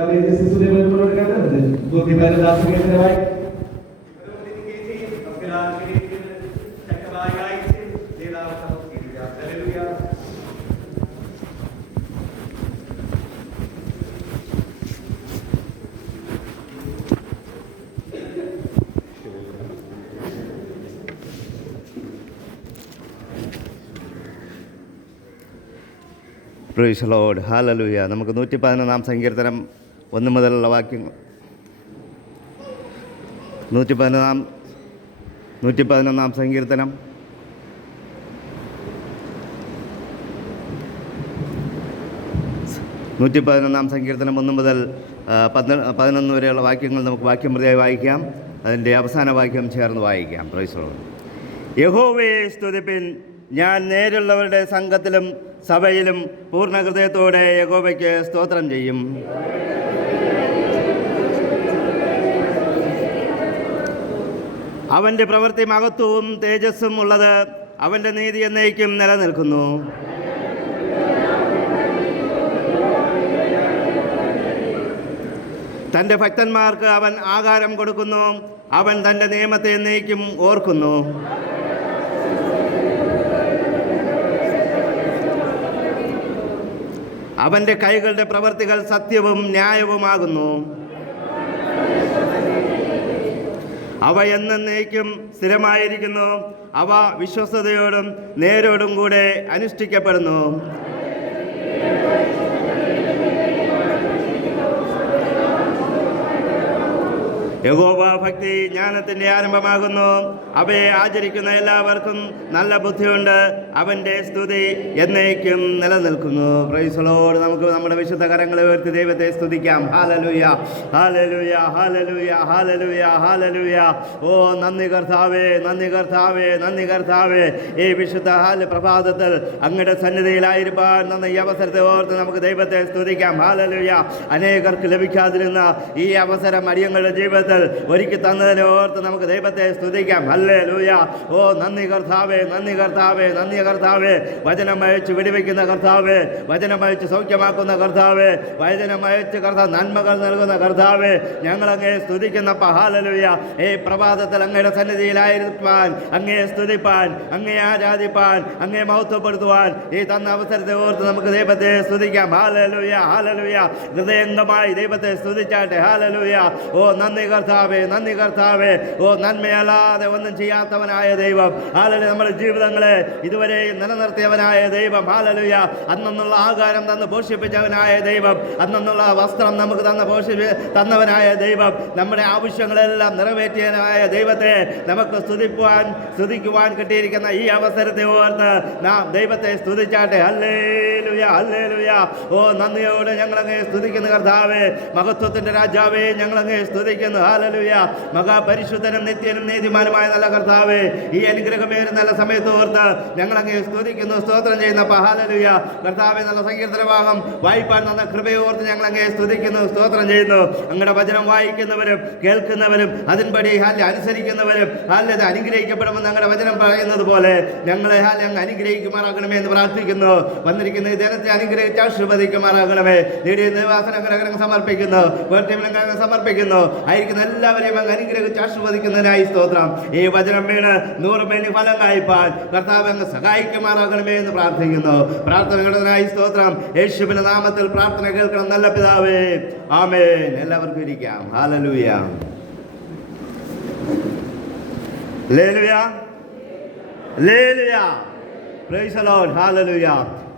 Sudah menurunkan bukti pada dasar yang terbaik. Praise lord hallelujah നമുക്ക് നൂറ്റി പതിനൊന്നാം സങ്കീർത്തനം ഒന്ന് മുതലുള്ള വാക്യങ്ങൾ. നൂറ്റി പതിനൊന്നാം നൂറ്റി പതിനൊന്നാം സങ്കീർത്തനം. നൂറ്റി പതിനൊന്നാം സങ്കീർത്തനം ഒന്ന് മുതൽ പന്ത്ര- പതിനൊന്ന് വരെയുള്ള വാക്യങ്ങൾ നമുക്ക് വാക്യം പ്രതിയായി വായിക്കാം. അതിന്റെ അവസാന വാക്യം ചേർന്ന് വായിക്കാം. പ്രൈസ് ലോഡ് യഹോവയെ സ്തുതിപ്പിൻ. ഞാൻ നേരുള്ളവരുടെ സംഘത്തിലും സഭയിലും പൂർണ ഹൃദയത്തോടെ യഹോവയ്ക്ക് സ്തോത്രം ചെയ്യും. അവന്റെ പ്രവൃത്തി മഹത്വവും തേജസ്സും ഉള്ളത് അവന്റെ നീതി എന്നേക്കും നിലനിൽക്കുന്നു. തന്റെ ഭക്തന്മാർക്ക് അവൻ ആകാരം കൊടുക്കുന്നു. അവൻ തന്റെ നിയമത്തെ എന്നേക്കും ഓർക്കുന്നു. അവന്റെ കൈകളുടെ പ്രവൃത്തികൾ സത്യവും ന്യായവുമാകുന്നു. അവ എന്നേക്കും സ്ഥിരമായിരിക്കുന്നു. അവ വിശ്വസ്തയോടും നേരോടും കൂടെ അനുഷ്ഠിക്കപ്പെടുന്നു. യഹോവ ഭക്തി ജ്ഞാനത്തിന്റെ ആരംഭമാകുന്നു. അവയെ ആചരിക്കുന്ന എല്ലാവർക്കും നല്ല ബുദ്ധിയുണ്ട്. അവന്റെ സ്തുതി എന്നേക്കും നിലനിൽക്കുന്നു. പ്രൈസലോട് നമുക്ക് നമ്മുടെ വിശുദ്ധ കരങ്ങളെ ഉയർത്തി ദൈവത്തെ സ്തുതിക്കാം. ഹാലലുയ ഹാലലുയ ഹാലലുയ ഹാലലുയ ഹാലലുയ ഓ നന്ദി കർത്താവേ നന്ദി കർത്താവേ നന്ദി കർത്താവേ. ഈ വിശുദ്ധ ഹാല പ്രഭാതത്തിൽ അങ്ങയുടെ സന്നിധിയിലായിരിക്കാൻ നന്ന ഈ അവസരത്തെ ഓർത്ത് നമുക്ക് ദൈവത്തെ സ്തുതിക്കാം. ഹാലലുയ അനേകർക്ക് ലഭിക്കാതിരുന്ന ഈ അവസരം അടിയങ്ങളുടെ ജീവിതത്തിൽ ഒരുക്കി തന്നതിനെ ഓർത്ത് നമുക്ക് ദൈവത്തെ സ്തുതിക്കാം. ഹല്ലേ ലൂയ ഓ നന്ദി കർത്താവേ നന്ദി കർത്താവേ നന്ദി കർത്താവേ വചനം അയച്ച് വെടിവെക്കുന്ന കർത്താവേ വചനം അയച്ച് സൗഖ്യമാക്കുന്ന കർത്താവേ വചനം അയച്ച് കർത്താവ് നന്മകൾ നൽകുന്ന കർത്താവേ ഞങ്ങളങ്ങേ സ്തുതിക്കുന്ന പഹാലലുയ ഏ പ്രഭാതത്തിൽ അങ്ങയുടെ സന്നിധിയിലായിരിക്കാൻ അങ്ങേ സ്തുതിപ്പാൻ അങ്ങേ ആരാധിപ്പാൻ അങ്ങേ മഹത്വപ്പെടുത്തുവാൻ ഈ തന്ന അവസരത്തെ ഓർത്ത് നമുക്ക് ദൈവത്തെ സ്തുതിക്കാം. ഹാലലുയ ഹാലലുയ ഹൃദയംഗമായി ദൈവത്തെ സ്തുതിച്ചാട്ടെ. ഹാലലുയ ഓ നന്ദി കർത്താവേ നന്ദി കർത്താവേ. ഓ നന്മയല്ലാതെ ഒന്നും ചെയ്യാത്തവനായ ദൈവം. ഹാലലു നമ്മുടെ ജീവിതങ്ങളെ ഇതുവരെ നിലനിർത്തിയവനായ ദൈവം. ഹാലലുയ അന്നുള്ള ആകാരം തന്ന് പോഷിപ്പിച്ചവനായ ദൈവം. അന്നുള്ള വസ്ത്രം നമുക്ക് തന്ന പോഷിപ്പി തന്നവനായ ദൈവം. നമ്മുടെ ആവശ്യങ്ങളെല്ലാം നിറവേറ്റിയവനായ ദൈവത്തെ നമുക്ക് സ്തുതിക്കുവാൻ സ്തുതിക്കുവാൻ കിട്ടിയിരിക്കുന്ന ഈ അവസരത്തെ ഓർത്ത് നാം ദൈവത്തെ സ്തുതിച്ചാട്ടെ. അല്ലേലുയ അല്ലേലുയ ഓ നന്ദിയോടെ ഞങ്ങളങ്ങേ സ്തുതിക്കുന്ന കർത്താവേ. മഹത്വത്തിന്റെ രാജാവേ ഞങ്ങളങ്ങേ സ്തുതിക്കുന്നു. ഹാലലുയ മഹാപരിശുദ്ധനും നിത്യനും നീതിമാനുമായ നല്ല കർത്താവേ ഈ അനുഗ്രഹമേറെ നല്ല സമയത്ത് ഓർത്ത് ഞങ്ങളങ്ങേ സ്തുതിക്കുന്നു സ്തോത്രം ചെയ്യുന്ന പഹാലലുയ കർത്താവെ നല്ല സങ്കീർത്തനഭാഗം വായിപ്പാൻ തന്ന കൃപയോർത്ത് ഞങ്ങൾ അങ്ങേ സ്തുതിക്കുന്നു സ്തോത്രം ചെയ്യുന്നു. അങ്ങയുടെ വചനം വായിക്കുന്നവരും കേൾക്കുന്നവരും അതിൻപടി ഹാല്യ അനുസരിക്കുന്നവരും ഹാല്യത അനുഗ്രഹിക്കപ്പെടുമെന്ന് ഞങ്ങളുടെ വചനം പറയുന്നത് പോലെ ഞങ്ങളെ ഹാല്യ അങ്ങ് അനുഗ്രഹിക്കുമാറാകണമേ എന്ന് പ്രാർത്ഥിക്കുന്നു. വന്നിരിക്കുന്ന ഈ ദിനത്തെ അനുഗ്രഹിച്ച് ആശീർവദിക്കുമാറാകണമേ. നേടിയ നിവാസനങ്ങൾ സമർപ്പിക്കുന്നു വേർട്ടിമിനങ്ങൾ സമർപ്പിക്കുന്നു. ആയിരിക്കുന്ന എല്ലാവരെയും അങ്ങ് അനുഗ്രഹിച്ച് ആശീർവദിക്കുന്നതിനായി സ്തോത്രം. ഈ വചനം വീണ് നൂറ് മേനി ഫലം കായ്പാൻ. കർത്താവ് അങ്ങ് സഹായിക്കുമാറാകണമേ എന്ന് പ്രാർത്ഥിക്കുന്നു. പ്രാർത്ഥനകളുടെതിനായി സ്തോത്രം. യേശുവിന്റെ നാമത്തിൽ പ്രാർത്ഥന കേൾക്കണം നല്ല പിതാവേ. ആമേൻ. എല്ലാവർക്കും ഇരിക്കാം. ഹാലലൂയ ലേലുയ ലേലുയ പ്രൈസ് അലോൺ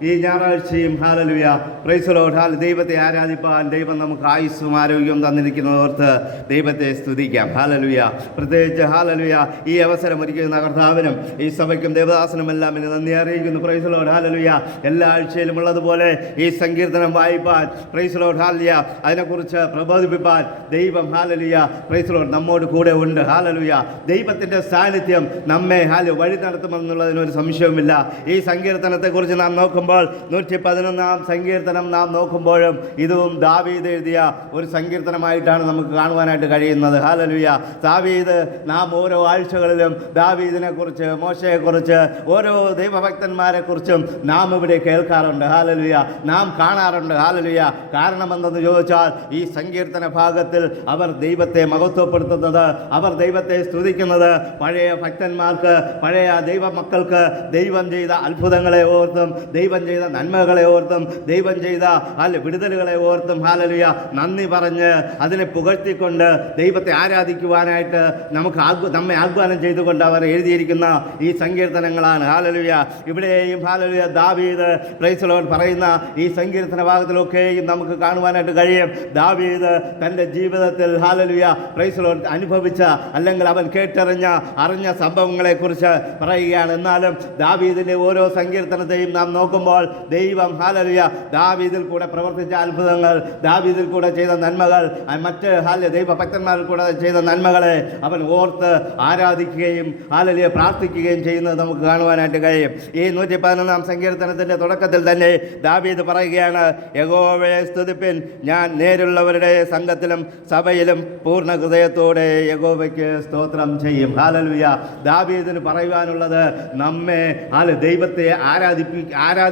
ഈ ഞായറാഴ്ചയും ഹാലലുയ. പ്രൈസലോട് ഹാൽ ദൈവത്തെ ആരാധിപ്പാൻ ദൈവം നമുക്ക് ആയുസ്സും ആരോഗ്യവും തന്നിരിക്കുന്നതോർത്ത് ദൈവത്തെ സ്തുതിക്കാം. ഹാലലുയ. പ്രത്യേകിച്ച് ഹാലലുയ ഈ അവസരം ഒരുക്കുന്ന കർത്താവിനും ഈ സഭയ്ക്കും ദേവദാസനും എല്ലാം ഇന്ന് നന്ദി അറിയിക്കുന്നു. പ്രൈസലോട് ഹാലലുയ. എല്ലാ ആഴ്ചയിലും ഉള്ളതുപോലെ ഈ സങ്കീർത്തനം വായിപ്പാൻ പ്രൈസലോട് ഹാലിയ അതിനെക്കുറിച്ച് പ്രബോധിപ്പിപ്പാൻ ദൈവം ഹാലലുയ. പ്രൈസലോട് നമ്മോട് കൂടെ ഉണ്ട്. ഹാലലുയ. ദൈവത്തിന്റെ സാന്നിധ്യം നമ്മെ ഹാൽ വഴി നടത്തുമെന്നുള്ളതിനൊരു സംശയവുമില്ല. ഈ സങ്കീർത്തനത്തെക്കുറിച്ച് നാം നോക്കുമ്പോൾ നോക്കുമ്പോൾ നൂറ്റി പതിനൊന്നാം സങ്കീർത്തനം നാം നോക്കുമ്പോഴും ഇതും ദാവീദ് എഴുതിയ ഒരു സങ്കീർത്തനമായിട്ടാണ് നമുക്ക് കാണുവാനായിട്ട് കഴിയുന്നത്. ഹാലലുയ ദാവീദ് നാം ഓരോ ആഴ്ചകളിലും ദാവീദിനെക്കുറിച്ച് മോശയെക്കുറിച്ച് ഓരോ ദൈവഭക്തന്മാരെക്കുറിച്ചും നാം ഇവിടെ കേൾക്കാറുണ്ട്. ഹാലലുയ നാം കാണാറുണ്ട്. ഹാലലുയ കാരണം എന്തെന്ന് ചോദിച്ചാൽ ഈ സങ്കീർത്തന ഭാഗത്തിൽ അവർ ദൈവത്തെ മഹത്വപ്പെടുത്തുന്നത് അവർ ദൈവത്തെ സ്തുതിക്കുന്നത് പഴയ ഭക്തന്മാർക്ക് പഴയ ദൈവ മക്കൾക്ക് ദൈവം ചെയ്ത അത്ഭുതങ്ങളെ ഓർത്തും ദൈവം ചെയ്ത നന്മകളെ ഓർത്തും ദൈവം ചെയ്ത അല്ല വിടുതലുകളെ ഓർത്തും ഹാലലുയ നന്ദി പറഞ്ഞ് അതിനെ പുകഴ്ത്തിക്കൊണ്ട് ദൈവത്തെ ആരാധിക്കുവാനായിട്ട് നമുക്ക് നമ്മെ ആഹ്വാനം ചെയ്തുകൊണ്ട് അവർ എഴുതിയിരിക്കുന്ന ഈ സങ്കീർത്തനങ്ങളാണ്. ഹാലലുയ. ഇവിടെയും ഹാലലുയ ദാവീദ് പ്രൈസലോൺ പറയുന്ന ഈ സങ്കീർത്തന ഭാഗത്തിലൊക്കെയും നമുക്ക് കാണുവാനായിട്ട് കഴിയും. ദാവീദ് തന്റെ ജീവിതത്തിൽ ഹാലലുയ പ്രൈസലോൺ അനുഭവിച്ച അല്ലെങ്കിൽ അവൻ കേട്ടറിഞ്ഞ അറിഞ്ഞ സംഭവങ്ങളെക്കുറിച്ച് പറയുകയാണ്. എന്നാലും ദാവീദിന്റെ ഓരോ സങ്കീർത്തനത്തെയും നാം നോക്കുമ്പോൾ ദൈവം ഹാലലിയ ദാവീദിൽ കൂടെ പ്രവർത്തിച്ച അത്ഭുതങ്ങൾ ദാവീദിൽ കൂടെ ചെയ്ത നന്മകൾ മറ്റ് മറ്റ് ദൈവ ദൈവഭക്തന്മാരിൽ കൂടെ ചെയ്ത നന്മകളെ അവൻ ഓർത്ത് ആരാധിക്കുകയും ഹാലലിയെ പ്രാർത്ഥിക്കുകയും ചെയ്യുന്നത് നമുക്ക് കാണുവാനായിട്ട് കഴിയും. ഈ നൂറ്റി പതിനൊന്നാം സങ്കീർത്തനത്തിന്റെ തുടക്കത്തിൽ തന്നെ ദാവീദ് പറയുകയാണ് യഗോവയെ സ്തുതിപ്പിൻ. ഞാൻ നേരുള്ളവരുടെ സംഘത്തിലും സഭയിലും പൂർണ ഹൃദയത്തോടെ യഗോവയ്ക്ക് സ്തോത്രം ചെയ്യും. ഹാലലുയ ദാവീദിന് പറയുവാനുള്ളത് നമ്മെ ഹാല ദൈവത്തെ ആരാധിപ്പി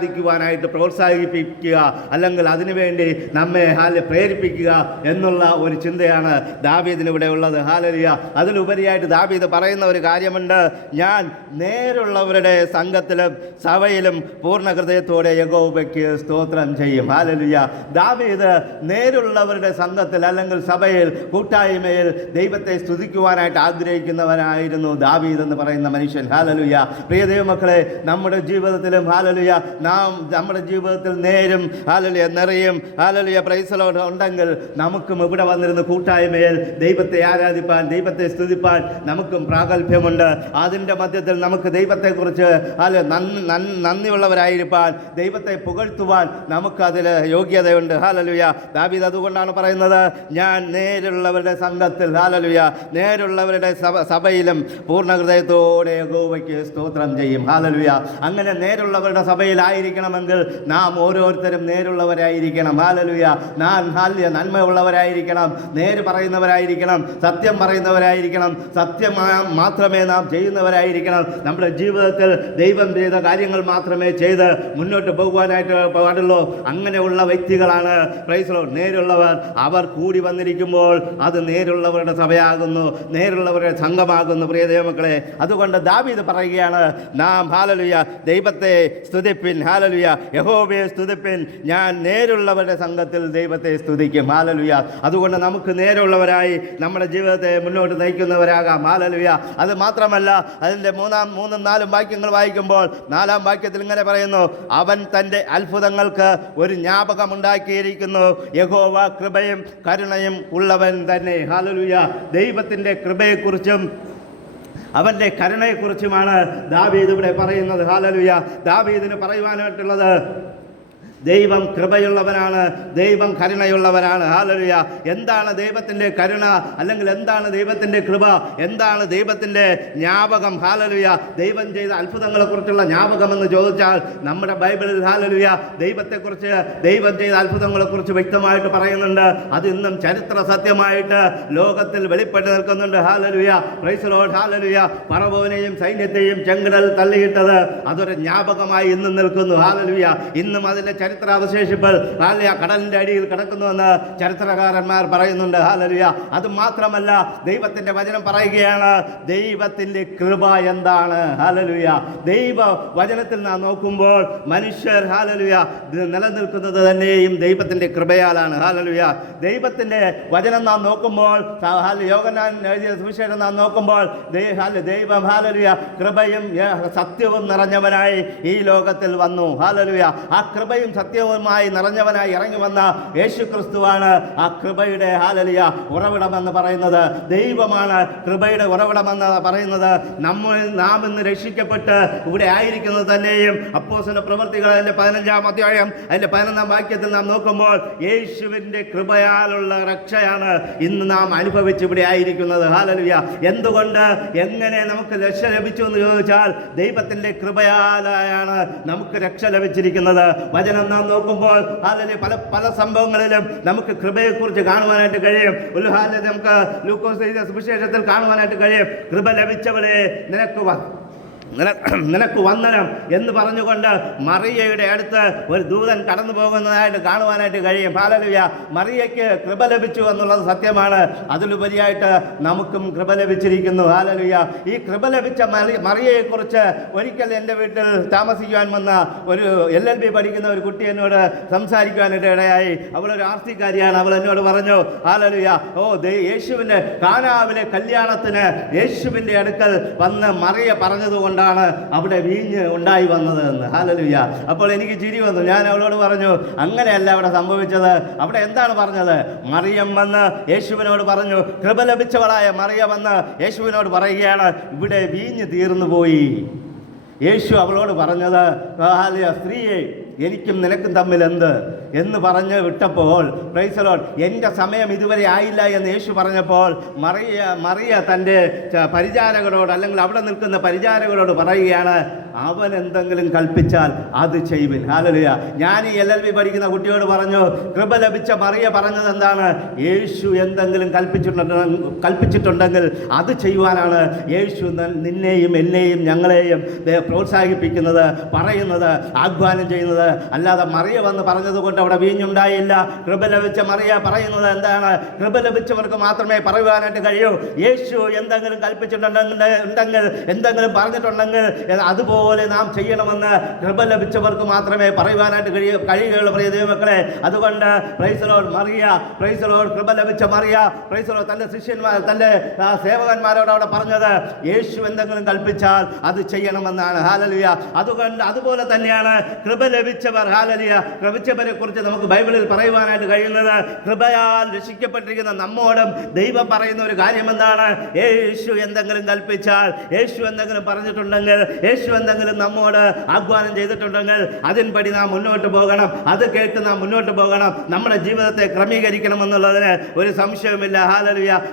ആരാധിക്കുവാനായിട്ട് പ്രോത്സാഹിപ്പിക്കുക അല്ലെങ്കിൽ അതിനുവേണ്ടി നമ്മെ ഹാൽ പ്രേരിപ്പിക്കുക എന്നുള്ള ഒരു ചിന്തയാണ് ദാവീദിന് ഇവിടെ ഉള്ളത്. ഹാലലിയ. അതിലുപരിയായിട്ട് ദാവീദ് പറയുന്ന ഒരു കാര്യമുണ്ട്. ഞാൻ നേരുള്ളവരുടെ സംഘത്തിലും സഭയിലും പൂർണ ഹൃദയത്തോടെ യഗോബയ്ക്ക് സ്തോത്രം ചെയ്യും. ഹാലലിയ. ദാവീദ് നേരുള്ളവരുടെ സംഘത്തിൽ അല്ലെങ്കിൽ സഭയിൽ കൂട്ടായ്മയിൽ ദൈവത്തെ സ്തുതിക്കുവാനായിട്ട് ആഗ്രഹിക്കുന്നവനായിരുന്നു ദാവീദ് എന്ന് പറയുന്ന മനുഷ്യൻ. ഹാലലുയ. പ്രിയ ദൈവമക്കളെ നമ്മുടെ ജീവിതത്തിലും ഹാലലുയ നാം നമ്മുടെ ജീവിതത്തിൽ നേരും. ആലലിയ നിറയും. ആലലിയ പ്രൈസലോ ഉണ്ടെങ്കിൽ നമുക്കും ഇവിടെ വന്നിരുന്ന കൂട്ടായ്മയിൽ ദൈവത്തെ ആരാധിപ്പാൻ ദൈവത്തെ സ്തുതിപ്പാൻ നമുക്കും പ്രാഗൽഭ്യമുണ്ട്. അതിന്റെ മധ്യത്തിൽ നമുക്ക് ദൈവത്തെക്കുറിച്ച് അല്ല നന്ദി നന്ദി- നന്ദിയുള്ളവരായിരിക്കാൻ ദൈവത്തെ പുകഴ്ത്തുവാൻ നമുക്കതിൽ യോഗ്യതയുണ്ട്. ഹാലലുയ ദാവീദ് അതുകൊണ്ടാണ് പറയുന്നത് ഞാൻ നേരുള്ളവരുടെ സംഘത്തിൽ ഹാലലുയ നേരുള്ളവരുടെ സഭ സഭയിലും പൂർണ ഹൃദയത്തോടെ ഗോവയ്ക്ക് സ്തോത്രം ചെയ്യും. ഹാലലുയ അങ്ങനെ നേരുള്ളവരുടെ സഭയിലായിരിക്കണമെങ്കിൽ നാം ഓരോരുത്തരും നേരുള്ളവരായിരിക്കണം. ഹാലലുയ നാൻ ഹാല്യ നന്മയുള്ളവരായിരിക്കണം. നേര് പറയുന്നവരായിരിക്കണം. സത്യം പറയുന്നവരായിരിക്കണം. സത്യം മാത്രമേ നാം ചെയ്യുന്നവരായിരിക്കണം. നമ്മുടെ ജീവിതത്തിൽ ദൈവം ചെയ്ത കാര്യങ്ങൾ മാത്രമേ ചെയ്ത് മുന്നോട്ട് പോകുവാനായിട്ട് പാടുള്ളൂ. അങ്ങനെയുള്ള വ്യക്തികളാണ്. പ്രൈസലോ നേരുള്ളവർ. അവർ കൂടി വന്നിരിക്കുമ്പോൾ അത് നേരുള്ളവരുടെ സഭയാകുന്നു. നേരുള്ളവരുടെ സംഘമാകുന്നു. പ്രിയ ദൈവമക്കളെ അതുകൊണ്ട് ദാവീദ് പറയുകയാണ് നാം ഹാലലുയ ദൈവത്തെ സ്തുതിപ്പിൻ. ഹാലലുയ. യഹോബയെ സ്തുതിപ്പിൻ. ഞാൻ നേരുള്ളവരുടെ സംഘത്തിൽ ദൈവത്തെ സ്തുതിക്കും. ഹാലലുയ. അതുകൊണ്ട് നമുക്ക് നേരുള്ളവരായി നമ്മുടെ ജീവിതത്തെ മുന്നോട്ട് നയിക്കുന്നവരാകാം. ഹാലലുയ. അത് മാത്രമല്ല അതിന്റെ മൂന്നാം മൂന്നും നാലും വാക്യങ്ങൾ വായിക്കുമ്പോൾ നാലാം വാക്യത്തിൽ ഇങ്ങനെ പറയുന്നു അവൻ തന്റെ അത്ഭുതങ്ങൾക്ക് ഒരു ജ്ഞാപകമുണ്ടാക്കിയിരിക്കുന്നു. യഹോവ കൃപയും കരുണയും ഉള്ളവൻ തന്നെ. ഹാലലുയ. ദൈവത്തിന്റെ കൃപയെക്കുറിച്ചും അവന്റെ കരുണയെക്കുറിച്ചുമാണ് ദാവീദ് ഇവിടെ പറയുന്നത്. ഹാലലുയ ദാവീദിന് പറയുവാനായിട്ടുള്ളത് ദൈവം കൃപയുള്ളവനാണ് ദൈവം കരുണയുള്ളവനാണ്. ഹാലലുയ എന്താണ് ദൈവത്തിന്റെ കരുണ? അല്ലെങ്കിൽ എന്താണ് ദൈവത്തിന്റെ കൃപ? എന്താണ് ദൈവത്തിന്റെ ജ്ഞാപകം? ഹാലലുയ ദൈവം ചെയ്ത അത്ഭുതങ്ങളെക്കുറിച്ചുള്ള ജ്ഞാപകം എന്ന് ചോദിച്ചാൽ നമ്മുടെ ബൈബിളിൽ ഹാലലുയ ദൈവത്തെക്കുറിച്ച് ദൈവം ചെയ്ത അത്ഭുതങ്ങളെക്കുറിച്ച് വ്യക്തമായിട്ട് പറയുന്നുണ്ട്. അത് ഇന്നും ചരിത്ര സത്യമായിട്ട് ലോകത്തിൽ വെളിപ്പെട്ട് നിൽക്കുന്നുണ്ട്. ഹാലലുയ പ്രൈസലോഡ് ഹാലലുയ പറവോനെയും സൈന്യത്തെയും ചെങ്കടൽ തള്ളിയിട്ടത് അതൊരു ജ്ഞാപകമായി ഇന്നും നിൽക്കുന്നു. ഹാലലുയ ഇന്നും അതിന്റെ ചരിത്രാവശേഷിപ്പൽ ഹാലയ കടലിന്റെ അടിയിൽ കിടക്കുന്നുവെന്ന് ചരിത്രകാരന്മാർ പറയുന്നുണ്ട്. ഹാലലിയ. അത് മാത്രമല്ല ദൈവത്തിന്റെ വചനം പറയുകയാണ് ദൈവത്തിന്റെ കൃപ എന്താണ്? ഹാലലുയ. ദൈവ വചനത്തിൽ നാം നോക്കുമ്പോൾ മനുഷ്യർ ഹാലലുയ നിലനിൽക്കുന്നത് തന്നെയും ദൈവത്തിന്റെ കൃപയാലാണ്. ഹാലലുയ. ദൈവത്തിന്റെ വചനം നാം നോക്കുമ്പോൾ യോഗനാൻ എഴുതിയ സുവിശേഷം നാം നോക്കുമ്പോൾ ദൈവം ഹാലലുയ കൃപയും സത്യവും നിറഞ്ഞവനായി ഈ ലോകത്തിൽ വന്നു. ഹാലലുയ. ആ കൃപയും സത്യവുമായി നിറഞ്ഞവനായി ഇറങ്ങി വന്ന യേശു ക്രിസ്തുവാണ് ആ കൃപയുടെ ഹാലലിയ ഉറവിടമെന്ന് പറയുന്നത്. ദൈവമാണ് കൃപയുടെ ഉറവിടമെന്ന് പറയുന്നത്. നമ്മൾ നാം ഇന്ന് രക്ഷിക്കപ്പെട്ട് ഇവിടെ ആയിരിക്കുന്നത് തന്നെയും അപ്പോസിന്റെ പ്രവൃത്തികൾ അതിന്റെ പതിനഞ്ചാം അധ്യായം അതിന്റെ പതിനൊന്നാം വാക്യത്തിൽ നാം നോക്കുമ്പോൾ യേശുവിന്റെ കൃപയാലുള്ള രക്ഷയാണ് ഇന്ന് നാം അനുഭവിച്ച് ഇവിടെ ആയിരിക്കുന്നത്. ഹാലലിയ. എന്തുകൊണ്ട്? എങ്ങനെ നമുക്ക് രക്ഷ ലഭിച്ചു എന്ന് ചോദിച്ചാൽ ദൈവത്തിന്റെ കൃപയാലായാണ് നമുക്ക് രക്ഷ ലഭിച്ചിരിക്കുന്നത്. വചനം നാം നോക്കുമ്പോൾ ഹാലലി പല പല സംഭവങ്ങളിലും നമുക്ക് കൃപയെക്കുറിച്ച് കാണുവാനായിട്ട് കഴിയും. ഉൽഹാല നമുക്ക് ലൂക്കോസ് സുവിശേഷത്തിൽ കാണുവാനായിട്ട് കഴിയും. കൃപ ലഭിച്ചവളെ നിനക്ക് നിനക്ക് വന്ദനം എന്ന് പറഞ്ഞുകൊണ്ട് മറിയയുടെ അടുത്ത് ഒരു ദൂതൻ കടന്നു പോകുന്നതായിട്ട് കാണുവാനായിട്ട് കഴിയും. ഫാലലിയ മറിയയ്ക്ക് കൃപ ലഭിച്ചു എന്നുള്ളത് സത്യമാണ്. അതിലുപരിയായിട്ട് നമുക്കും കൃപ ലഭിച്ചിരിക്കുന്നു. ഫാലലിയ ഈ കൃപ ലഭിച്ച മറി മറിയയെക്കുറിച്ച് ഒരിക്കൽ എന്റെ വീട്ടിൽ താമസിക്കുവാൻ വന്ന ഒരു എൽ എൽ ബി പഠിക്കുന്ന ഒരു കുട്ടി എന്നോട് സംസാരിക്കുവാനായിട്ട് ഇടയായി. അവളൊരു ആർത്തിക്കാരിയാണ്. അവൾ എന്നോട് പറഞ്ഞു ഫാലലിയ ഓ യേശുവിന്റെ കാനാവിലെ കല്യാണത്തിന് യേശുവിന്റെ അടുക്കൽ വന്ന് മറിയ പറഞ്ഞതുകൊണ്ടാണ് അവിടെ വീഞ്ഞ് ഉണ്ടായി വന്നത് എന്ന് ഹാലലുയ അപ്പോൾ എനിക്ക് ചിരി വന്നു. ഞാൻ അവളോട് പറഞ്ഞു അങ്ങനെയല്ല അവിടെ സംഭവിച്ചത്. അവിടെ എന്താണ് പറഞ്ഞത്? മറിയം വന്ന് യേശുവിനോട് പറഞ്ഞു കൃപ ലഭിച്ചവളായ മറിയ വന്ന് യേശുവിനോട് പറയുകയാണ് ഇവിടെ വീഞ്ഞ് തീർന്നു പോയി. യേശു അവളോട് പറഞ്ഞത് സ്ത്രീയെ എനിക്കും നിനക്കും തമ്മിൽ എന്ത് എന്ന് പറഞ്ഞ് വിട്ടപ്പോൾ പ്രൈസലോൺ എന്റെ സമയം ഇതുവരെ ആയില്ല എന്ന് യേശു പറഞ്ഞപ്പോൾ മറിയ മറിയ തന്റെ പരിചാരകരോട് അല്ലെങ്കിൽ അവിടെ നിൽക്കുന്ന പരിചാരകരോട് പറയുകയാണ് അവൻ എന്തെങ്കിലും കൽപ്പിച്ചാൽ അത് ചെയ്യുവിൻ. ഹാലലുയ ഞാൻ ഈ എൽ എൽ ബി പഠിക്കുന്ന കുട്ടിയോട് പറഞ്ഞു കൃപ ലഭിച്ച മറിയ പറഞ്ഞത് എന്താണ്? യേശു എന്തെങ്കിലും കൽപ്പിച്ചിട്ടുണ്ടെങ്കിൽ കൽപ്പിച്ചിട്ടുണ്ടെങ്കിൽ അത് ചെയ്യുവാനാണ് യേശു നിന്നെയും എന്നെയും ഞങ്ങളെയും പ്രോത്സാഹിപ്പിക്കുന്നത് പറയുന്നത് ആഹ്വാനം ചെയ്യുന്നത്. അല്ലാതെ മറിയ വന്ന് പറഞ്ഞത് കൊണ്ട് അവിടെ വീഞ്ഞുണ്ടായില്ല. കൃപ ലഭിച്ച മറിയ പറയുന്നത് എന്താണ്? കൃപ ലഭിച്ചവർക്ക് മാത്രമേ പറയുവാനായിട്ട് കഴിയൂ. യേശു എന്തെങ്കിലും കൽപ്പിച്ചിട്ടുണ്ടെങ്കിൽ ഉണ്ടെങ്കിൽ എന്തെങ്കിലും പറഞ്ഞിട്ടുണ്ടെങ്കിൽ എ- അതുപോലെ നാം ചെയ്യണമെന്ന് കൃപ ലഭിച്ചവർക്ക് മാത്രമേ പറയുവാനായിട്ട് കഴിയ കഴിയുകയുള്ളൂ പ്രിയ ദൈവമക്കളെ. അതുകൊണ്ട് പ്രൈസലോട് മറിയ പ്രൈസലോട് കൃപ ലഭിച്ച മറിയ പ്രൈസലോ തന്റെ ശിഷ്യന്മാർ തന്റെ സേവകന്മാരോട് അവിടെ പറഞ്ഞത് യേശു എന്തെങ്കിലും കൽപ്പിച്ചാൽ അത് ചെയ്യണമെന്നാണ്. ഹാലലിയ അതുകൊണ്ട് അതുപോലെ തന്നെയാണ് കൃപ ലഭിച്ചവർ ഹാലലിയ ലഭിച്ചവരെ കുറിച്ച് നമുക്ക് ബൈബിളിൽ പറയുവാനായിട്ട് കഴിയുന്നത് കൃപയാൽ രക്ഷിക്കപ്പെട്ടിരിക്കുന്ന നമ്മോടും ദൈവം പറയുന്ന ഒരു കാര്യം എന്താണ് യേശു എന്തെങ്കിലും കൽപ്പിച്ചാൽ യേശു എന്തെങ്കിലും പറഞ്ഞിട്ടുണ്ടെങ്കിൽ യേശു എന്തെങ്കിലും നമ്മോട് ആഹ്വാനം ചെയ്തിട്ടുണ്ടെങ്കിൽ അതിൻപടി നാം മുന്നോട്ട് പോകണം. അത് കേട്ട് നാം മുന്നോട്ട് പോകണം. നമ്മുടെ ജീവിതത്തെ ക്രമീകരിക്കണം എന്നുള്ളതിന് ഒരു സംശയവുമില്ല.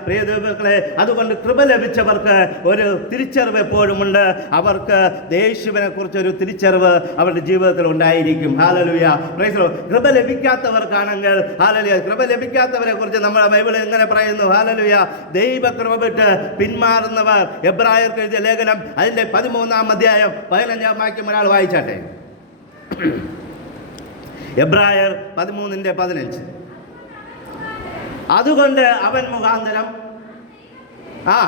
പ്രിയ ദൈവങ്ങളെ അതുകൊണ്ട് കൃപ ലഭിച്ചവർക്ക് ഒരു തിരിച്ചറിവ് എപ്പോഴുമുണ്ട്. അവർക്ക് യേശുവിനെ കുറിച്ചൊരു തിരിച്ചറിവ് അവരുടെ ജീവിതത്തിൽ ഉണ്ടായിരിക്കും. ഹാലലുയ. കൃപ ലഭിക്കാത്തവർക്കാണെങ്കിൽ ഹാലലുയ കൃപ ലഭിക്കാത്തവരെ കുറിച്ച് നമ്മുടെ ബൈബിളിൽ എങ്ങനെ പറയുന്നു? ഹാലലുയ ദൈവ കൃപ വിട്ട് പിന്മാറുന്നവർ. എബ്രായർക്ക് എഴുതിയ ലേഖനം അതിന്റെ പതിമൂന്നാം അധ്യായം പതിനഞ്ചാം വാക്യം ഒരാൾ വായിച്ചാട്ടെ? എബ്രായർ പതിമൂന്നിന്റെ പതിനഞ്ച്. അതുകൊണ്ട് അവൻ മുഖാന്തരം ആ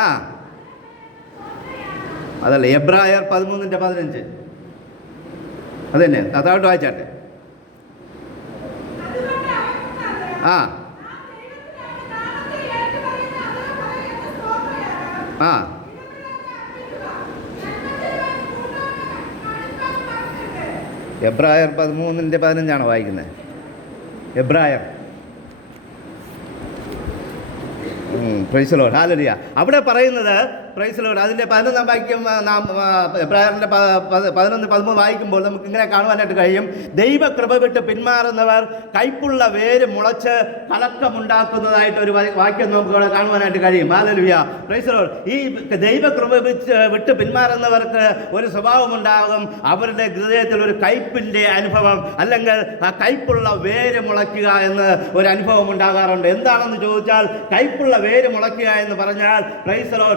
ആ അതല്ല എബ്രായർ പതിമൂന്നിന്റെ പതിനഞ്ച്. അതന്നെ അതായിട്ട് വായിച്ചാട്ടെ. ആ ആ. എബ്രായർ പതിമൂന്നിന്റെ പതിനഞ്ചാണ് വായിക്കുന്നത്? എബ്രായർ. പ്രൈസലോ ഹാലരിയ അവിടെ പറയുന്നത് പ്രൈസലോട് അതിന്റെ പതിനൊന്നാം വാക്യം നാം പ്രായറിന്റെ പതിനൊന്ന് പതിമൂന്ന് വായിക്കുമ്പോൾ നമുക്ക് ഇങ്ങനെ കാണുവാനായിട്ട് കഴിയും. ദൈവകൃപ വിട്ട് പിന്മാറുന്നവർ കൈപ്പുള്ള വേര് മുളച്ച് കലക്കമുണ്ടാക്കുന്നതായിട്ട് ഒരു വാക്യം നമുക്ക് ഇവിടെ കാണുവാനായിട്ട് കഴിയും. ഹാലലുയ പ്രൈസ് ഈ ദൈവകൃപ വിട്ട് വിട്ട് പിന്മാറുന്നവർക്ക് ഒരു സ്വഭാവമുണ്ടാകും. അവരുടെ ഹൃദയത്തിൽ ഒരു കയ്പിന്റെ അനുഭവം അല്ലെങ്കിൽ ആ കയ്പുള്ള വേര് മുളയ്ക്കുക എന്ന് ഒരു അനുഭവം ഉണ്ടാകാറുണ്ട്. എന്താണെന്ന് ചോദിച്ചാൽ കയ്പുള്ള വേര് മുളയ്ക്കുക എന്ന് പറഞ്ഞാൽ പ്രൈസലോ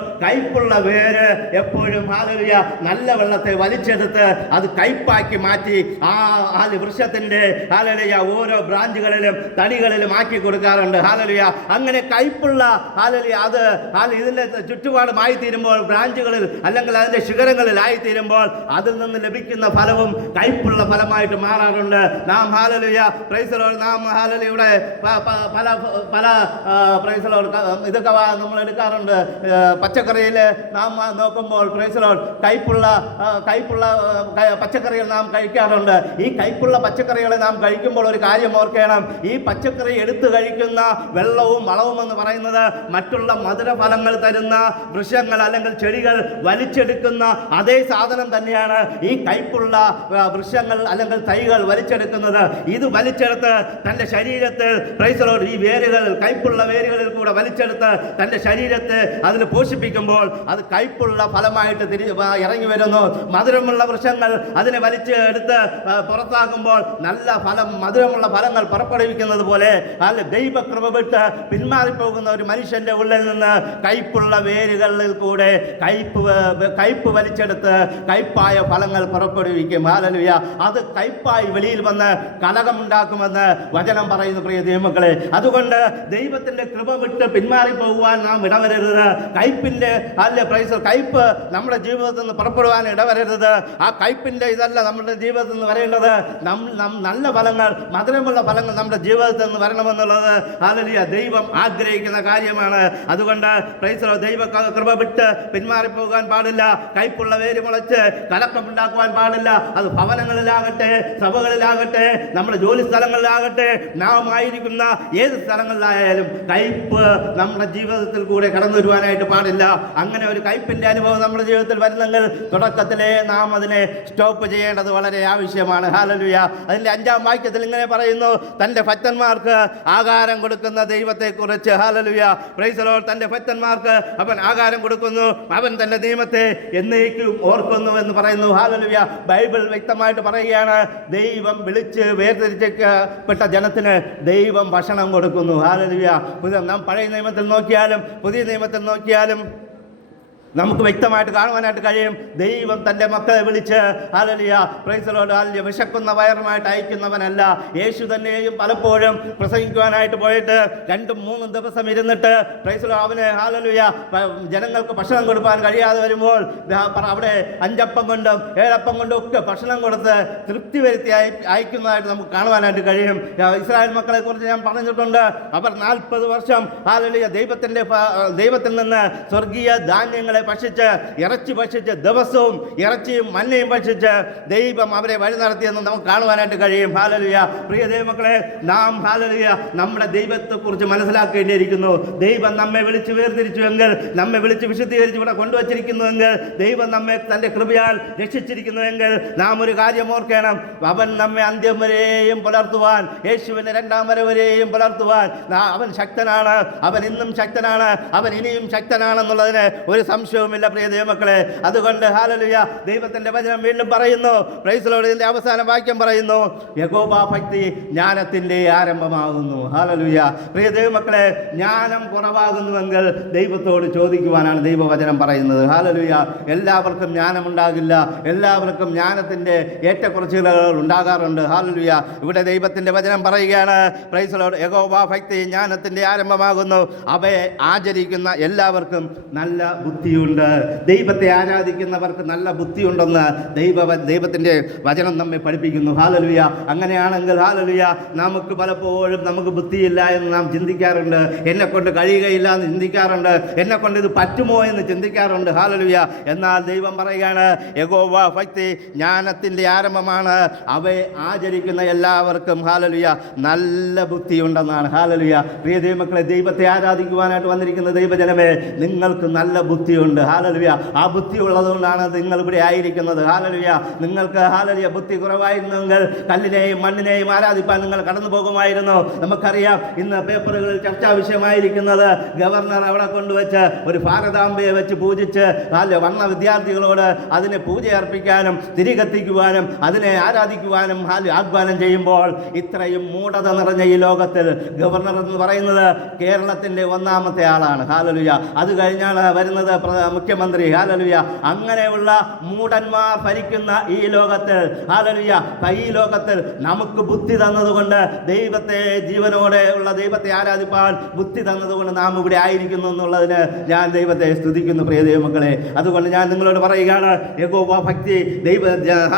കയ്പുള്ള വേര് എപ്പോഴും ഹാലലിയ നല്ല വെള്ളത്തെ വലിച്ചെടുത്ത് അത് കയ്പാക്കി മാറ്റി ആ ആ വൃക്ഷത്തിന്റെ ഹാലലിയ ഓരോ ബ്രാഞ്ചുകളിലും തടികളിലും ആക്കി കൊടുക്കാറുണ്ട്. ഹാലലിയ അങ്ങനെ കയ്പുള്ള ഹാലലിയ അത് ഇതിന്റെ ചുറ്റുപാടുമായി തീരുമ്പോൾ ബ്രാഞ്ചുകളിൽ അല്ലെങ്കിൽ അതിന്റെ ശിഖരങ്ങളിൽ ആയിത്തീരുമ്പോൾ അതിൽ നിന്ന് ലഭിക്കുന്ന ഫലവും കയ്പുള്ള ഫലമായിട്ട് മാറാറുണ്ട്. നാം ഹാലലിയ പ്രൈസലോ നാം ഹാലലിയുടെ പല പല പ്രൈസലോ ഇതൊക്കെ നമ്മൾ എടുക്കാറുണ്ട്. പച്ചക്കറിയിൽ നാം നോക്കുമ്പോൾ പ്രൈസലോൾ കയ്പുള്ള കയ്പുള്ള പച്ചക്കറികൾ നാം കഴിക്കാറുണ്ട്. ഈ കയ്പുള്ള പച്ചക്കറികളെ നാം കഴിക്കുമ്പോൾ ഒരു കാര്യം ഓർക്കണം. ഈ പച്ചക്കറി എടുത്തു കഴിക്കുന്ന വെള്ളവും വളവും എന്ന് പറയുന്നത് മറ്റുള്ള മധുരഫലങ്ങൾ തരുന്ന വൃക്ഷങ്ങൾ അല്ലെങ്കിൽ ചെടികൾ വലിച്ചെടുക്കുന്ന അതേ സാധനം തന്നെയാണ് ഈ കയ്പുള്ള വൃക്ഷങ്ങൾ അല്ലെങ്കിൽ തൈകൾ വലിച്ചെടുക്കുന്നത്. ഇത് വലിച്ചെടുത്ത് തന്റെ ശരീരത്തിൽ പ്രൈസലോട് ഈ വേരുകൾ കയ്പുള്ള വേരുകളിൽ കൂടെ വലിച്ചെടുത്ത് തന്റെ ശരീരത്തെ അതിൽ പോഷിപ്പിക്കുമ്പോൾ അത് കയ്പുള്ള ഫലമായിട്ട് തിരി ഇറങ്ങി വരുന്നു. മധുരമുള്ള വൃക്ഷങ്ങൾ അതിനെ വലിച്ച് എടുത്ത് പുറത്താക്കുമ്പോൾ നല്ല ഫലം മധുരമുള്ള ഫലങ്ങൾ പുറപ്പെടുവിക്കുന്നത് പോലെ അല്ല ദൈവകൃപ വിട്ട് പിന്മാറിപ്പോകുന്ന ഒരു മനുഷ്യന്റെ ഉള്ളിൽ നിന്ന് കയ്പുള്ള വേരുകളിൽ കൂടെ കയ്പ് കയ്പ് വലിച്ചെടുത്ത് കയ്പായ ഫലങ്ങൾ പുറപ്പെടുവിക്കും. ഹാലലുയ അത് കയ്പായി വെളിയിൽ വന്ന് കലകമുണ്ടാക്കുമെന്ന് വചനം പറയുന്നു പ്രിയ ദൈവമക്കളെ. അതുകൊണ്ട് ദൈവത്തിന്റെ കൃപ വിട്ട് പിന്മാറിപ്പോകുവാൻ നാം ഇടവരരുത്. കയ്പിന്റെ അല്ല പ്രൈസ്. കയ്പ് നമ്മുടെ ജീവിതത്തിൽ നിന്ന് പുറപ്പെടുവാൻ ഇടവരരുത്. ആ കയ്പിന്റെ ഇതല്ല നമ്മുടെ ജീവിതത്തിൽ നിന്ന് വരേണ്ടത്. നല്ല ഫലങ്ങൾ മധുരമുള്ള ഫലങ്ങൾ നമ്മുടെ ജീവിതത്തിൽ നിന്ന് വരണമെന്നുള്ളത്. ഹാലലിയ ദൈവം ആഗ്രഹിക്കുന്ന കാര്യമാണ്. അതുകൊണ്ട് പ്രൈസ് ദൈവ കൃപ വിട്ട് പിന്മാറിപ്പോകാൻ പാടില്ല. കയ്പുള്ള വേര് മുളച്ച് കലക്കമുണ്ടാക്കുവാൻ പാടില്ല. അത് ഭവനങ്ങളിലാകട്ടെ സഭകളിലാകട്ടെ നമ്മുടെ ജോലി സ്ഥലങ്ങളിലാകട്ടെ നാം ആയിരിക്കുന്ന ഏത് സ്ഥലങ്ങളിലായാലും കയ്പ് നമ്മുടെ ജീവിതത്തിൽ കൂടെ കടന്നു വരുവാനായിട്ട് പാടില്ല. അങ്ങനെ ഒരു കയ്പിന്റെ അനുഭവം നമ്മുടെ ജീവിതത്തിൽ വരുന്നെങ്കിൽ തുടക്കത്തിലെ നാം അതിനെ സ്റ്റോപ്പ് ചെയ്യേണ്ടത് വളരെ ആവശ്യമാണ്. ഹാലലുയ അതിന്റെ അഞ്ചാം വാക്യത്തിൽ ഇങ്ങനെ പറയുന്നു തന്റെ ഭക്തന്മാർക്ക് ആകാരം കൊടുക്കുന്ന ദൈവത്തെക്കുറിച്ച്. ഹാലലുയ പ്രൈസലോ തന്റെ ഭക്തന്മാർക്ക് അവൻ ആകാരം കൊടുക്കുന്നു അവൻ തന്റെ നിയമത്തെ എന്നേക്കും ഓർക്കുന്നു എന്ന് പറയുന്നു. ഹാലലുയ ബൈബിൾ വ്യക്തമായിട്ട് പറയുകയാണ് ദൈവം വിളിച്ച് വേർതിരിച്ചപ്പെട്ട ജനത്തിന് ദൈവം ഭക്ഷണം കൊടുക്കുന്നു. ഹാലലുയ നാം പഴയ നിയമത്തിൽ നോക്കിയാലും പുതിയ നിയമത്തിൽ നോക്കിയാലും നമുക്ക് വ്യക്തമായിട്ട് കാണുവാനായിട്ട് കഴിയും. ദൈവം തന്റെ മക്കളെ വിളിച്ച് അതലിയ പ്രൈസലോട് ഹാലിയ വിശക്കുന്ന വയറുമായിട്ട് അയക്കുന്നവനല്ല. യേശു തന്നെയും പലപ്പോഴും പ്രസംഗിക്കുവാനായിട്ട് പോയിട്ട് രണ്ടും മൂന്നും ദിവസം ഇരുന്നിട്ട് പ്രൈസലോ അവന് ഹാലലുയ ജനങ്ങൾക്ക് ഭക്ഷണം കൊടുക്കാൻ കഴിയാതെ വരുമ്പോൾ അവിടെ അഞ്ചപ്പം കൊണ്ടും ഏഴപ്പം കൊണ്ടും ഒക്കെ ഭക്ഷണം കൊടുത്ത് തൃപ്തി വരുത്തി അയ അയക്കുന്നതായിട്ട് നമുക്ക് കാണുവാനായിട്ട് കഴിയും. ഇസ്രായേൽ മക്കളെ കുറിച്ച് ഞാൻ പറഞ്ഞിട്ടുണ്ട്. അവർ നാൽപ്പത് വർഷം ഹാലലിയ ദൈവത്തിന്റെ ദൈവത്തിൽ നിന്ന് സ്വർഗീയ ധാന്യങ്ങളെ ഭക്ഷിച്ച് ഇറച്ചി ഭക്ഷിച്ച് ദിവസവും ഇറച്ചിയും മഞ്ഞയും ഭക്ഷിച്ച് ദൈവം അവരെ വഴി നടത്തിയെന്ന് നമുക്ക് കാണുവാനായിട്ട് കഴിയും. ഹാലലിയ പ്രിയ ദൈവമക്കളെ നാം ഹാലലിയ നമ്മുടെ ദൈവത്തെക്കുറിച്ച് മനസ്സിലാക്കേണ്ടിയിരിക്കുന്നു. ദൈവം നമ്മെ വിളിച്ച് വേർതിരിച്ചുവെങ്കിൽ നമ്മെ വിളിച്ച് വിശുദ്ധീകരിച്ച് ഇവിടെ കൊണ്ടുവച്ചിരിക്കുന്നുവെങ്കിൽ ദൈവം നമ്മെ തന്റെ കൃപയാൽ രക്ഷിച്ചിരിക്കുന്നുവെങ്കിൽ നാം ഒരു കാര്യം ഓർക്കണം. അവൻ നമ്മെ അന്ത്യം വരെയും പുലർത്തുവാൻ യേശുവിന്റെ രണ്ടാം വരെ വരെയും പുലർത്തുവാൻ. അവൻ ശക്തനാണ് അവൻ ഇന്നും ശക്തനാണ് അവൻ ഇനിയും ശക്തനാണെന്നുള്ളതിന് ഒരു സംശയവുമില്ല പ്രിയ ദൈവമക്കളെ. അതുകൊണ്ട് ഹാലലുയ ദൈവത്തിന്റെ വചനം വീണ്ടും പറയുന്നു. പ്രൈസലോട് അവസാന വാക്യം പറയുന്നു. യഗോബാ ഭക്തി ജ്ഞാനത്തിന്റെ ആരംഭമാകുന്നു. ഹാലലുയ പ്രിയ ദൈവമക്കളെ ജ്ഞാനം കുറവാകുന്നുവെങ്കിൽ ദൈവത്തോട് ചോദിക്കുവാനാണ് ദൈവവചനം പറയുന്നത്. ഹാലലുയ എല്ലാവർക്കും ജ്ഞാനമുണ്ടാകില്ല. എല്ലാവർക്കും ജ്ഞാനത്തിന്റെ ഏറ്റക്കുറച്ചിലുകൾ ഉണ്ടാകാറുണ്ട്. ഹാലലുയ ഇവിടെ ദൈവത്തിന്റെ വചനം പറയുകയാണ്. പ്രൈസലോട് യഗോബാ ഭക്തി ജ്ഞാനത്തിന്റെ ആരംഭമാകുന്നു. അവയെ ആചരിക്കുന്ന എല്ലാവർക്കും നല്ല ബുദ്ധിയുണ്ട്. ദൈവത്തെ ആരാധിക്കുന്നവർക്ക് നല്ല ബുദ്ധിയുണ്ടെന്ന് ദൈവ ദൈവത്തിന്റെ വചനം നമ്മെ പഠിപ്പിക്കുന്നു. ഹാലലുയ. അങ്ങനെയാണെങ്കിൽ ഹാലലുയ നമുക്ക് പലപ്പോഴും നമുക്ക് ബുദ്ധിയില്ല എന്ന് നാം ചിന്തിക്കാറുണ്ട്. എന്നെ കൊണ്ട് കഴിയുകയില്ല എന്ന് ചിന്തിക്കാറുണ്ട്. എന്നെ കൊണ്ട് ഇത് പറ്റുമോ എന്ന് ചിന്തിക്കാറുണ്ട്. ഹാലലുയ. എന്നാൽ ദൈവം പറയുകയാണ് യഗോവ ഭക്തി ജ്ഞാനത്തിന്റെ ആരംഭമാണ്. അവയെ ആചരിക്കുന്ന എല്ലാവർക്കും ഹാലലുയ നല്ല ബുദ്ധിയുണ്ടെന്നാണ്. ഹാലലുയ. പ്രിയ ദൈവമക്കളെ ദൈവത്തെ ആരാധിക്കുവാനായിട്ട് വന്നിരിക്കുന്ന ദൈവജനമേ നിങ്ങൾക്ക് നല്ല ബുദ്ധിയുണ്ട്. ഹാലലുയ ആ ബുദ്ധി ഉള്ളതുകൊണ്ടാണ് നിങ്ങൾ ഇവിടെ ആയിരിക്കുന്നത്. ഹാലലുയ നിങ്ങൾക്ക് ഹാലലിയ ബുദ്ധി കുറവായിരുന്നെങ്കിൽ കല്ലിനെയും മണ്ണിനെയും ആരാധിപ്പാൻ നിങ്ങൾ കടന്നു പോകുമായിരുന്നു. നമുക്കറിയാം ഇന്ന് പേപ്പറുകളിൽ ചർച്ചാ വിഷയമായിരിക്കുന്നത് ഗവർണർ അവിടെ കൊണ്ടുവച്ച് ഒരു ഭാരതാംബയെ വെച്ച് പൂജിച്ച് അല്ല വന്ന വിദ്യാർത്ഥികളോട് അതിനെ പൂജ അർപ്പിക്കാനും തിരികെത്തിക്കുവാനും അതിനെ ആരാധിക്കുവാനും ആഹ്വാനം ചെയ്യുമ്പോൾ ഇത്രയും മൂഢത നിറഞ്ഞ ഈ ലോകത്തിൽ ഗവർണർ എന്ന് പറയുന്നത് കേരളത്തിന്റെ ഒന്നാമത്തെ ആളാണ്. ഹാലലുയ അത് കഴിഞ്ഞാണ് വരുന്നത് മുഖ്യമന്ത്രി ഹാലലുയ അങ്ങനെയുള്ള മൂടന്മാർ ഭരിക്കുന്ന ഈ ലോകത്തിൽ ഹാലലുയ ഈ ലോകത്തിൽ നമുക്ക് ബുദ്ധി തന്നതുകൊണ്ട് ദൈവത്തെ ജീവനോടെ ഉള്ള ദൈവത്തെ ആരാധിപ്പാൻ ബുദ്ധി തന്നതുകൊണ്ട് നാം ഇവിടെ ആയിരിക്കുന്നു എന്നുള്ളതിന് ഞാൻ ദൈവത്തെ സ്തുതിക്കുന്നു പ്രിയ ദൈവമക്കളെ. അതുകൊണ്ട് ഞാൻ നിങ്ങളോട് പറയുകയാണ് യഗോവ ഭക്തി ദൈവ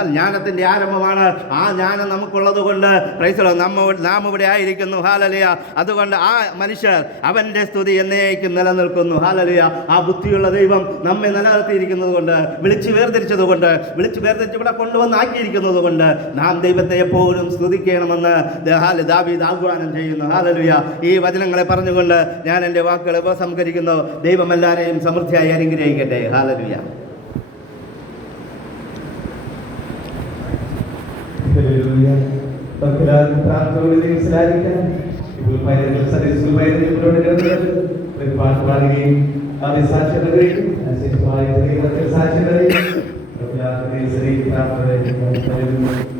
ജ്ഞാനത്തിന്റെ ആരംഭമാണ്. ആ ജ്ഞാനം നമുക്കുള്ളത് കൊണ്ട് പ്രൈസലോ നമ്മ നാം ഇവിടെ ആയിരിക്കുന്നു ഹാലലിയ അതുകൊണ്ട് ആ മനുഷ്യർ അവന്റെ സ്തുതി എന്നേക്കും നിലനിൽക്കുന്നു ഹാലലിയ ആ ബുദ്ധിയുള്ള ദൈവം ദൈവം നമ്മെ നിലനിർത്തിയിരിക്കുന്നത് കൊണ്ട് വിളിച്ച് വേർതിരിച്ചത് കൊണ്ട് വിളിച്ച് വേർതിരിച്ച് ഇവിടെ കൊണ്ടുവന്നാക്കിയിരിക്കുന്നത് കൊണ്ട് നാം ദൈവത്തെ എപ്പോഴും സ്തുതിക്കണമെന്ന് ദാവീദ് ആഹ്വാനം ചെയ്യുന്നു. ഹാലലുയ. ഈ വചനങ്ങളെ പറഞ്ഞുകൊണ്ട് ഞാൻ എന്റെ വാക്കുകൾ ഉപസംഹരിക്കുന്നു. ദൈവം എല്ലാവരെയും സമൃദ്ധിയായി അനുഗ്രഹിക്കട്ടെ. ഹാലലുയ. മനസ്സിലായിരിക്കാം ഇപ്പോൾ പൈതൃക സൺഡേ സ്കൂൾ പാട്ട് ചേർന്ന് हमारे साथ चल रही ऐसे हमारे तरीके साथ चल रही कृपया श्री किताब